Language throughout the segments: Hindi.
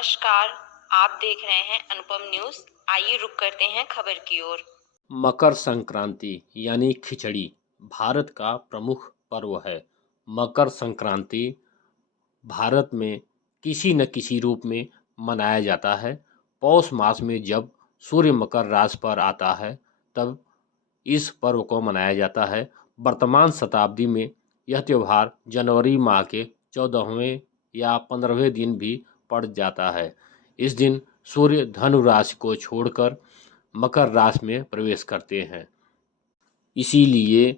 नमस्कार। आप देख रहे हैं अनुपम न्यूज। आइए रुक करते हैं खबर की ओर। मकर संक्रांति यानी खिचड़ी भारत का प्रमुख पर्व है। मकर संक्रांति भारत में किसी न किसी रूप में मनाया जाता है। पौष मास में जब सूर्य मकर राशि पर आता है तब इस पर्व को मनाया जाता है। वर्तमान शताब्दी में यह त्यौहार जनवरी माह के 14वें या 15वें दिन भी पड़ जाता है। इस दिन सूर्य धनु राशि को छोड़कर मकर राशि में प्रवेश करते हैं। इसीलिए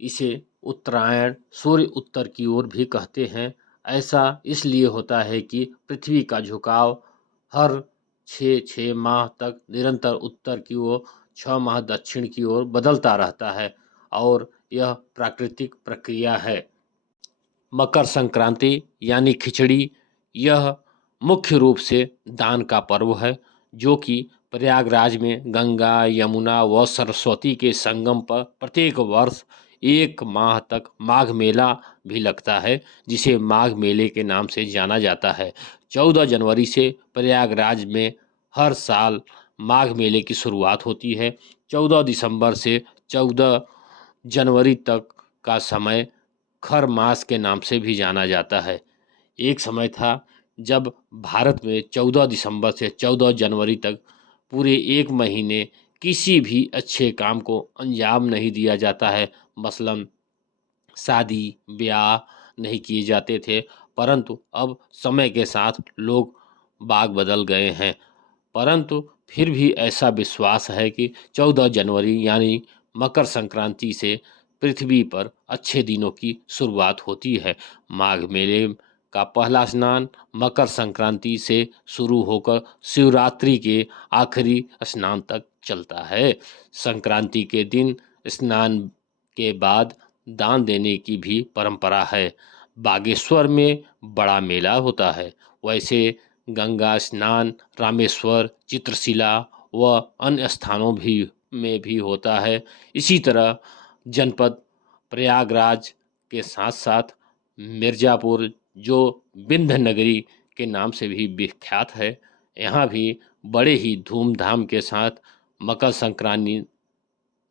इसे उत्तरायण सूर्य उत्तर की ओर भी कहते हैं। ऐसा इसलिए होता है कि पृथ्वी का झुकाव हर 6 माह तक निरंतर उत्तर की ओर, 6 माह दक्षिण की ओर बदलता रहता है और यह प्राकृतिक प्रक्रिया है। मकर संक्रांति यानी खिचड़ी यह मुख्य रूप से दान का पर्व है, जो कि प्रयागराज में गंगा, यमुना व सरस्वती के संगम पर प्रत्येक वर्ष 1 माह तक माघ मेला भी लगता है, जिसे माघ मेले के नाम से जाना जाता है। 14 जनवरी से प्रयागराज में हर साल माघ मेले की शुरुआत होती है। 14 दिसंबर से 14 जनवरी तक का समय खर मास के नाम से भी जाना जाता है। एक समय था जब भारत में 14 दिसंबर से 14 जनवरी तक पूरे एक महीने किसी भी अच्छे काम को अंजाम नहीं दिया जाता है। मसलन शादी ब्याह नहीं किए जाते थे, परंतु अब समय के साथ लोग बाग बदल गए हैं। परंतु फिर भी ऐसा विश्वास है कि 14 जनवरी यानी मकर संक्रांति से पृथ्वी पर अच्छे दिनों की शुरुआत होती है। माघ मेले का पहला स्नान मकर संक्रांति से शुरू होकर शिवरात्रि के आखिरी स्नान तक चलता है। संक्रांति के दिन स्नान के बाद दान देने की भी परंपरा है। बागेश्वर में बड़ा मेला होता है। वैसे गंगा स्नान रामेश्वर, चित्रशिला व अन्य स्थानों में भी होता है। इसी तरह जनपद प्रयागराज के साथ साथ मिर्ज़ापुर, जो विंध्य नगरी के नाम से भी विख्यात है, यहाँ भी बड़े ही धूमधाम के साथ मकर संक्रांति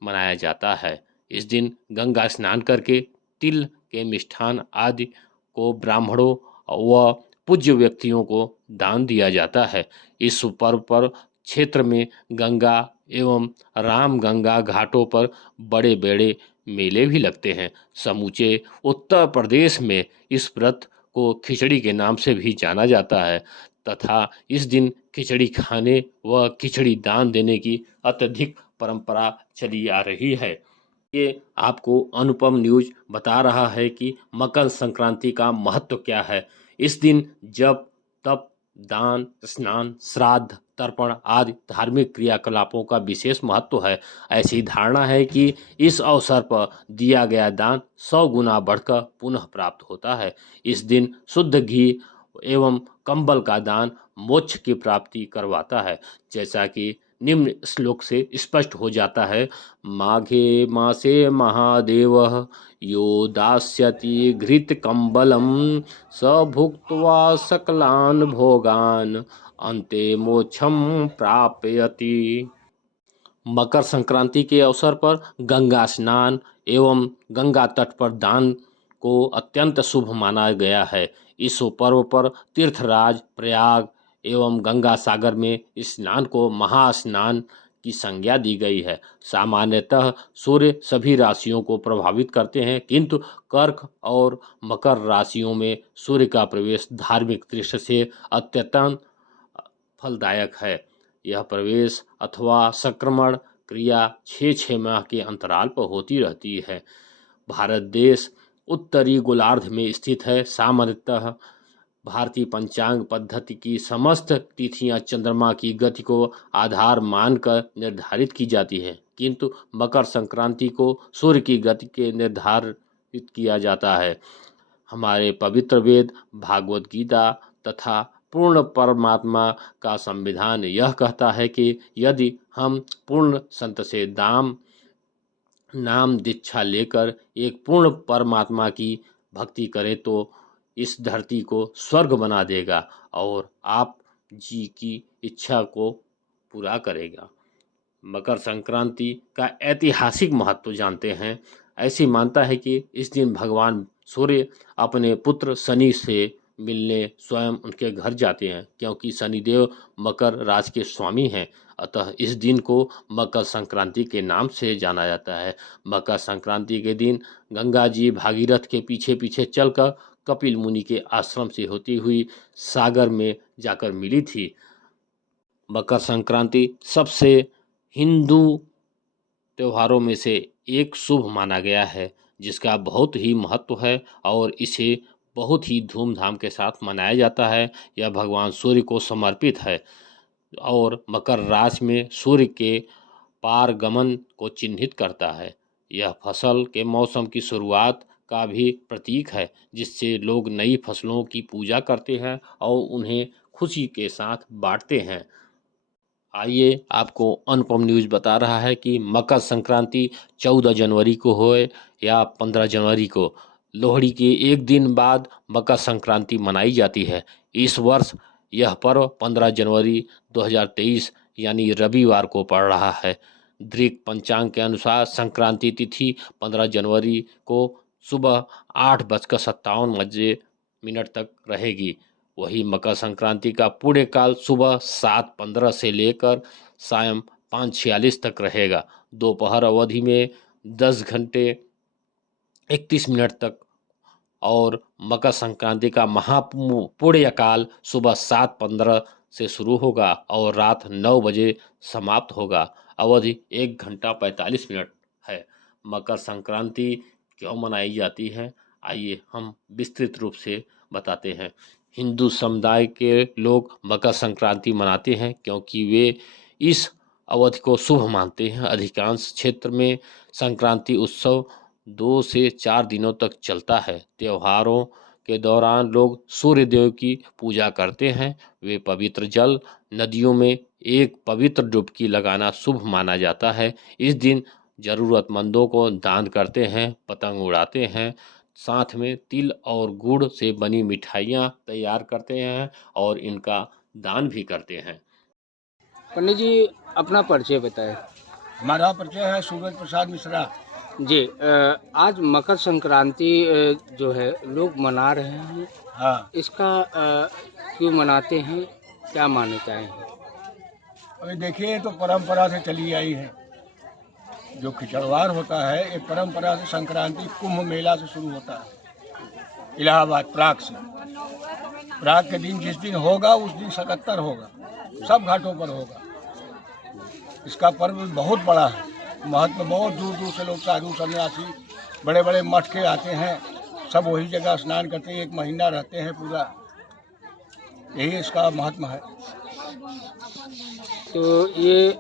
मनाया जाता है। इस दिन गंगा स्नान करके तिल के मिष्ठान आदि को ब्राह्मणों व पूज्य व्यक्तियों को दान दिया जाता है। इस पर्व पर क्षेत्र में गंगा एवं राम गंगा घाटों पर बड़े बड़े मेले भी लगते हैं। समूचे उत्तर प्रदेश में इस व्रत को खिचड़ी के नाम से भी जाना जाता है तथा इस दिन खिचड़ी खाने व खिचड़ी दान देने की अत्यधिक परंपरा चली आ रही है। ये आपको अनुपम न्यूज बता रहा है कि मकर संक्रांति का महत्व क्या है। इस दिन जप तप दान स्नान श्राद्ध तर्पण आदि धार्मिक क्रियाकलापों का विशेष महत्व है। ऐसी धारणा है कि इस अवसर पर दिया गया दान 100 गुना बढ़कर पुनः प्राप्त होता है। इस दिन शुद्ध घी एवं कंबल का दान मोक्ष की प्राप्ति करवाता है। जैसा कि निम्न श्लोक से स्पष्ट हो जाता है, माघे मासे महादेवः यो दास्यति घृत कंबलम स भुक्त्वा सकलान भोगान अन्ते मोक्षम प्रापयति। मकर संक्रांति के अवसर पर गंगा स्नान एवं गंगा तट पर दान को अत्यंत शुभ माना गया है। इस पर्व पर तीर्थराज प्रयाग एवं गंगा सागर में स्नान को महास्नान की संज्ञा दी गई है। सामान्यतः सूर्य सभी राशियों को प्रभावित करते हैं, किंतु कर्क और मकर राशियों में सूर्य का प्रवेश धार्मिक दृष्टि से अत्यंत फलदायक है। यह प्रवेश अथवा संक्रमण क्रिया 6 माह के अंतराल पर होती रहती है। भारत देश उत्तरी गोलार्ध में स्थित है। सामान्यतः भारतीय पंचांग पद्धति की समस्त तिथियां चंद्रमा की गति को आधार मानकर निर्धारित की जाती है, किंतु मकर संक्रांति को सूर्य की गति के निर्धारित किया जाता है। हमारे पवित्र वेद भागवत गीता तथा पूर्ण परमात्मा का संविधान यह कहता है कि यदि हम पूर्ण संत से नाम दीक्षा लेकर एक पूर्ण परमात्मा की भक्ति करें तो इस धरती को स्वर्ग बना देगा और आप जी की इच्छा को पूरा करेगा। मकर संक्रांति का ऐतिहासिक महत्व जानते हैं। ऐसी मानता है कि इस दिन भगवान सूर्य अपने पुत्र शनि से मिलने स्वयं उनके घर जाते हैं, क्योंकि शनिदेव मकर राशि के स्वामी हैं। अतः इस दिन को मकर संक्रांति के नाम से जाना जाता है। मकर संक्रांति के दिन गंगा जी भागीरथ के पीछे पीछे चलकर कपिल मुनि के आश्रम से होती हुई सागर में जाकर मिली थी। मकर संक्रांति सबसे हिंदू त्योहारों में से एक शुभ माना गया है, जिसका बहुत ही महत्व है और इसे बहुत ही धूमधाम के साथ मनाया जाता है। यह भगवान सूर्य को समर्पित है और मकर राशि में सूर्य के पारगमन को चिन्हित करता है। यह फसल के मौसम की शुरुआत का भी प्रतीक है, जिससे लोग नई फसलों की पूजा करते हैं और उन्हें खुशी के साथ बांटते हैं। आइए आपको अनुपम न्यूज़ बता रहा है कि मकर संक्रांति 14 जनवरी को होए या 15 जनवरी को, लोहड़ी के एक दिन बाद मकर संक्रांति मनाई जाती है। इस वर्ष यह पर्व 15 जनवरी 2023 यानी रविवार को पड़ रहा है। दृक पंचांग के अनुसार संक्रांति तिथि 15 जनवरी को सुबह 8:57 तक रहेगी। वही मकर संक्रांति का पूरे काल सुबह 7:15 से लेकर सायं 5:46 तक रहेगा। दोपहर अवधि में 10 घंटे 31 मिनट तक और मकर संक्रांति का महापूर्ण काल सुबह 7:15 से शुरू होगा और रात 9 बजे समाप्त होगा। अवधि 1 घंटा 45 मिनट है। मकर संक्रांति क्यों मनाई जाती है, आइए हम विस्तृत रूप से बताते हैं। हिंदू समुदाय के लोग मकर संक्रांति मनाते हैं क्योंकि वे इस अवधि को शुभ मानते हैं। अधिकांश क्षेत्र में संक्रांति उत्सव 2 से 4 दिनों तक चलता है। त्योहारों के दौरान लोग सूर्य देव की पूजा करते हैं। वे पवित्र जल नदियों में एक पवित्र डुबकी लगाना शुभ माना जाता है। इस दिन ज़रूरतमंदों को दान करते हैं, पतंग उड़ाते हैं, साथ में तिल और गुड़ से बनी मिठाइयाँ तैयार करते हैं और इनका दान भी करते हैं। पंडित जी अपना परिचय बताएं। हमारा परिचय है सूरज प्रसाद मिश्रा जी। आज मकर संक्रांति जो है लोग मना रहे हैं। हाँ, इसका क्यों मनाते हैं, क्या मान्यताएं हैं? अभी देखिए तो परंपरा से चली आई है। जो खिचड़वार होता है एक परंपरा से संक्रांति कुंभ मेला से शुरू होता है। इलाहाबाद प्राग से, प्राग के दिन जिस दिन होगा उस दिन 77 होगा, सब घाटों पर होगा। इसका पर्व बहुत बड़ा है, महत्व बहुत दूर दूर से लोग साधु सन्यासी बड़े बड़े मठ के आते हैं, सब वही जगह स्नान करते हैं, 1 महीना रहते हैं पूरा। यही इसका महत्व है। तो ये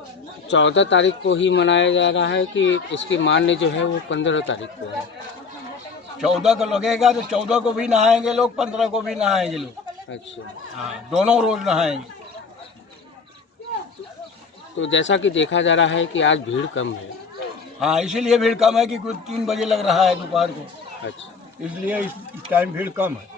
14 तारीख को ही मनाया जा रहा है कि इसकी मान्य जो है वो 15 तारीख को है? 14 को लगेगा तो 14 को भी नहाएंगे लोग, 15 को भी नहाएंगे लोग। अच्छा, हाँ, दोनों रोज नहाएंगे। तो जैसा कि देखा जा रहा है कि आज भीड़ कम है। हाँ, इसीलिए भीड़ कम है कि कुछ 3 बजे लग रहा है दोपहर को, अच्छा, इसलिए इस टाइम भीड़ कम है।